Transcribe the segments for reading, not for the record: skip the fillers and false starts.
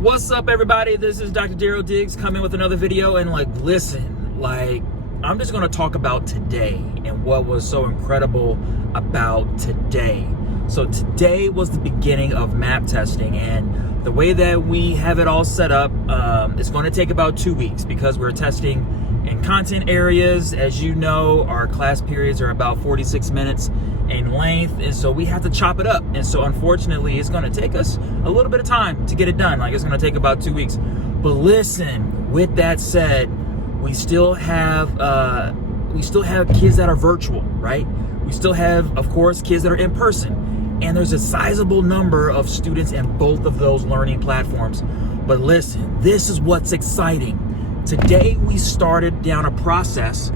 What's up, everybody? This is Dr. Daryl Diggs coming with another video. And listen, I'm just going to talk about today and what was so incredible about today. So today was the beginning of map testing, and the way that we have it all set up, it's going to take about 2 weeks because we're testing in content areas. As you know, our class periods are about 46 minutes in length, and so we have to chop it up. And so unfortunately, it's going to take us a little bit of time to get it done. It's going to take about 2 weeks. But listen, with that said, we still have kids that are virtual, right? We still have, of course, kids that are in person. And there's a sizable number of students in both of those learning platforms. But listen, this is what's exciting. Today, we started down a process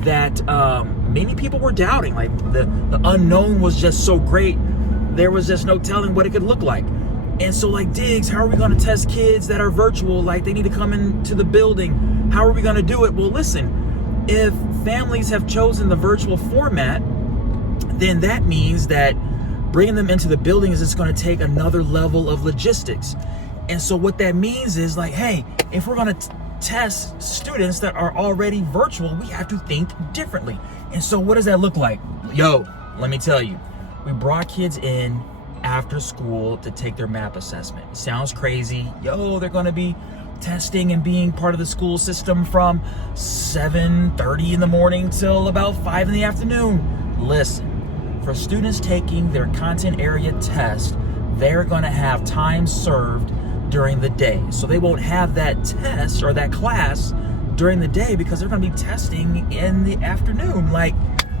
that many people were doubting. The unknown was just so great. There was just no telling what it could look like. And so Diggs, how are we going to test kids that are virtual? They need to come into the building. How are we going to do it? Well, listen, if families have chosen the virtual format, then that means that bringing them into the building is just going to take another level of logistics. And so what that means is hey, if we're going to test students that are already virtual, we have to think differently. And so what does that look like? Yo, let me tell you, we brought kids in after school to take their map assessment. It sounds crazy. Yo, they're going to be testing and being part of the school system from 7:30 in the morning till about 5 in the afternoon. Listen, for students taking their content area test, they're going to have time served during the day. So they won't have that test or that class during the day because they're going to be testing in the afternoon.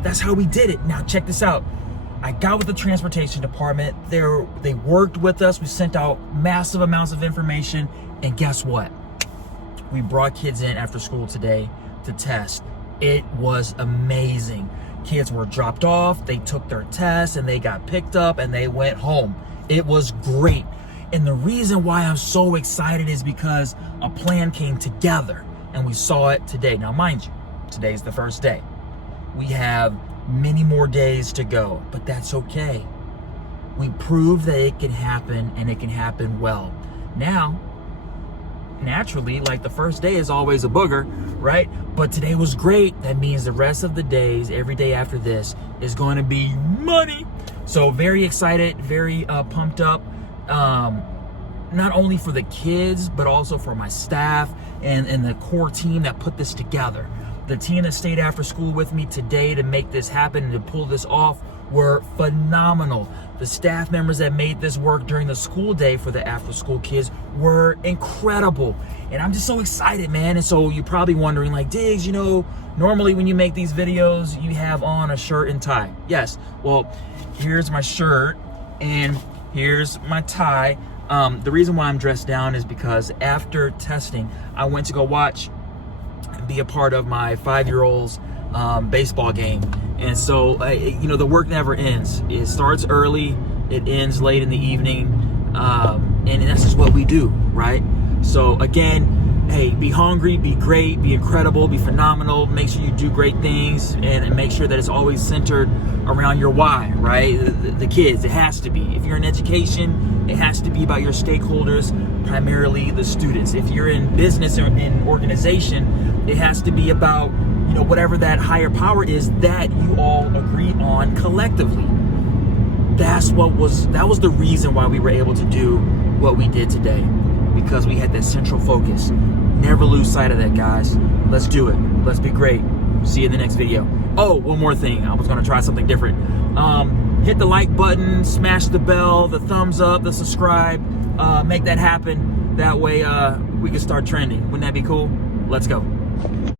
That's how we did it. Now check this out. I got with the transportation department. They worked with us. We sent out massive amounts of information. And guess what? We brought kids in after school today to test. It was amazing. Kids were dropped off, they took their tests, and they got picked up and they went home. It was great. And the reason why I'm so excited is because a plan came together and we saw it today. Now, mind you, today's the first day. We have many more days to go, but that's okay. We proved that it can happen, and it can happen well. Now, naturally, the first day is always a booger, right? But today was great. That means the rest of the days, every day after this, is going to be money. So very excited, very pumped up. Not only for the kids, but also for my staff and the core team that put this together. The team that stayed after school with me today to make this happen and to pull this off were phenomenal. The staff members that made this work during the school day for the after school kids were incredible. And I'm just so excited, man. And so you're probably wondering, Diggs, normally when you make these videos, you have on a shirt and tie. Yes, well, here's my shirt and here's my tie. The reason why I'm dressed down is because after testing, I went to go watch and be a part of my 5-year-old's baseball game. And so, the work never ends. It starts early, it ends late in the evening, and that's just what we do, right? So again, hey, be hungry, be great, be incredible, be phenomenal. Make sure you do great things, and make sure that it's always centered around your why, right? The kids, it has to be. If you're in education, it has to be about your stakeholders, primarily the students. If you're in business or in organization, it has to be about whatever that higher power is that you all agree on collectively. That was the reason why we were able to do what we did today, because we had that central focus. Never lose sight of that, guys. Let's do it. Let's be great. See you in the next video. Oh, one more thing. I was going to try something different. Hit the like button, smash the bell, the thumbs up, the subscribe. Make that happen. That way we can start trending. Wouldn't that be cool? Let's go.